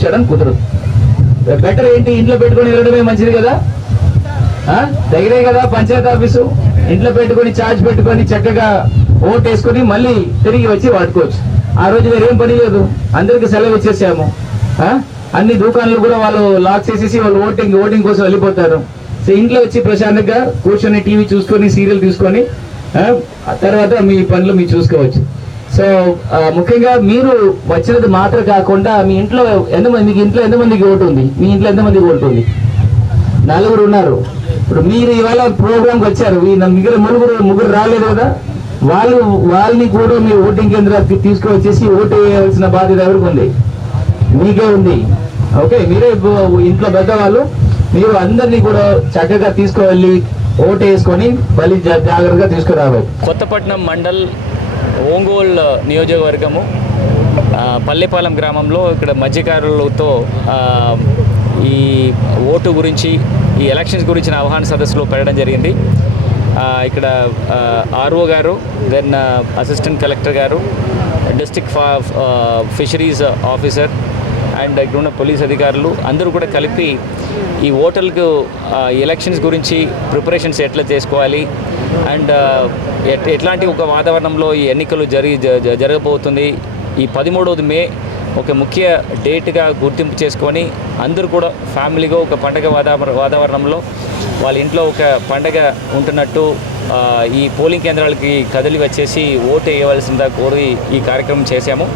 చేయడం కుదరదు. బెటర్ ఏంటి? ఇంట్లో పెట్టుకొని వెళ్ళడమే మంచిది కదా? దగ్గరే కదా పంచాయత్ ఆఫీసు. ఇంట్లో పెట్టుకొని ఛార్జ్ పెట్టుకొని చక్కగా ఓట్ వేసుకొని మళ్ళీ తిరిగి వచ్చి వాడుకోవచ్చు. ఆ రోజు మీరు ఏం పని లేదు. అందరికి సెలవు ఇచ్చేసాము. అన్ని దుకాణాలు కూడా వాళ్ళు లాక్ చేసేసి వాళ్ళు ఓటింగ్ ఓటింగ్ కోసం వెళ్ళిపోతారు. సో ఇంట్లో వచ్చి ప్రశాంతంగా కూర్చొని టీవీ చూసుకొని సీరియల్ తీసుకొని ఆ తర్వాత మీ పనులు మీరు చూసుకోవచ్చు. సో ముఖ్యంగా మీరు వచ్చినది మాత్రం కాకుండా మీ ఇంట్లో ఎంతమంది మీకు ఇంట్లో ఎంతమందికి ఓటు ఉంది? మీ ఇంట్లో ఎంతమందికి ఓటు ఉంది? నలుగురు ఉన్నారు. ఇప్పుడు మీరు ఇవాళ ప్రోగ్రామ్కి వచ్చారు. మిగిలిన ముగ్గురు ముగ్గురు రాలేదు కదా? వాళ్ళు వాళ్ళని కూడా మీ ఓటింగ్ కేంద్రానికి తీసుకువచ్చేసి ఓటు వేయవలసిన బాధ్యత ఎవరికి ఉంది? మీకే ఉంది. ఓకే మీరే ఇప్పుడు ఇంట్లో పెద్దవాళ్ళు మీరు అందరినీ కూడా చక్కగా తీసుకువెళ్ళి ఓటు వేసుకొని మళ్ళీ జాగ్రత్తగా తీసుకురావాలి. కొత్తపట్నం మండల్ ఒంగోలు నియోజకవర్గము పల్లెపాలెం గ్రామంలో ఇక్కడ మధ్యకారులతో ఈ ఓటు గురించి ఈ ఎలక్షన్స్ గురించిన అవగాహన సదస్సులో పెట్టడం జరిగింది. ఇక్కడ ఆర్ఓ గారు దెన్ అసిస్టెంట్ కలెక్టర్ గారు డిస్టిక్ ఫిషరీస్ ఆఫీసర్ అండ్ ఇక్కడ ఉన్న పోలీస్ అధికారులు అందరూ కూడా కలిపి ఈ ఓటర్లకు ఎలక్షన్స్ గురించి ప్రిపరేషన్స్ ఎట్లా చేసుకోవాలి అండ్ ఎట్లాంటి ఒక వాతావరణంలో ఈ ఎన్నికలు జరిగి జ- జరగబోతుంది? ఈ పదిమూడవది మే ఒక ముఖ్య డేట్గా గుర్తింపు చేసుకొని అందరూ కూడా ఫ్యామిలీగా ఒక పండగ వాతావరణ వాతావరణంలో వాళ్ళ ఇంట్లో ఒక పండగ ఉంటున్నట్టు ఈ పోలింగ్ కేంద్రాలకి కదిలి వచ్చేసి ఓటు వేయవలసిందా కోరి ఈ కార్యక్రమం చేశాము.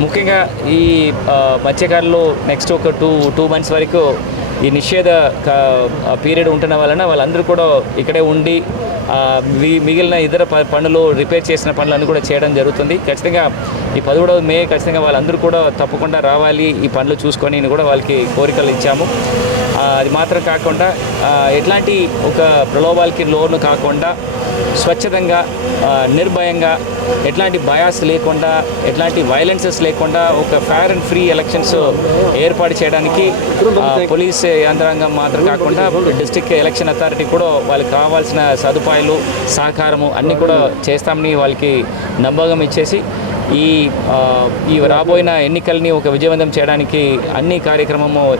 ముఖ్యంగా ఈ మత్స్యకారులు నెక్స్ట్ ఒక టూ టూ మంత్స్ వరకు ఈ నిషేధ పీరియడ్ ఉంటున్న వలన వాళ్ళందరూ కూడా ఇక్కడే ఉండి మిగిలిన ఇతర ప- పనులు రిపేర్ చేసిన పనులన్నీ కూడా చేయడం జరుగుతుంది. ఖచ్చితంగా ఈ పదమూడవ మే ఖచ్చితంగా వాళ్ళందరూ కూడా తప్పకుండా రావాలి ఈ పనులు చూసుకొని అని కూడా వాళ్ళకి కోరికలు ఇచ్చాము. అది మాత్రం కాకుండా ఎట్లాంటి ఒక ప్రలోభాలకి లోను కాకుండా స్వచ్ఛతంగా నిర్భయంగా ఎట్లాంటి బయాస్ లేకుండా ఎట్లాంటి వైలెన్సెస్ లేకుండా ఒక ఫేర్ అండ్ ఫ్రీ ఎలక్షన్స్ ఏర్పాటు చేయడానికి పోలీస్ యంత్రాంగం మాత్రం కాకుండా డిస్ట్రిక్ట్ ఎలక్షన్ అథారిటీ కూడా వాళ్ళకి కావాల్సిన సదుపాయాలు సహకారము అన్నీ కూడా చేస్తామని వాళ్ళకి నమ్మకం ఇచ్చేసి ఈ ఈ రాబోయిన ఎన్నికల్ని ఒక విజయవంతం చేయడానికి అన్ని కార్యక్రమము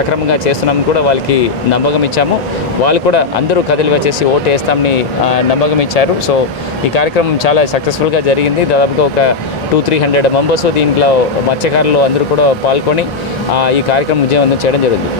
చక్రంగా చ- కూడా వాళ్ళకి నమ్మకం ఇచ్చాము. వాళ్ళు కూడా అందరూ కదిలి వచ్చేసి ఓటు వేస్తామని నమ్మకం ఇచ్చారు. సో ఈ కార్యక్రమం చాలా సక్సెస్ఫుల్గా జరిగింది. దాదాపుగా ఒక టూ త్రీ హండ్రెడ్ మెంబర్స్ దీంట్లో మత్స్యకారులు అందరూ కూడా పాల్గొని ఈ కార్యక్రమం విజయవంతం చేయడం జరుగుతుంది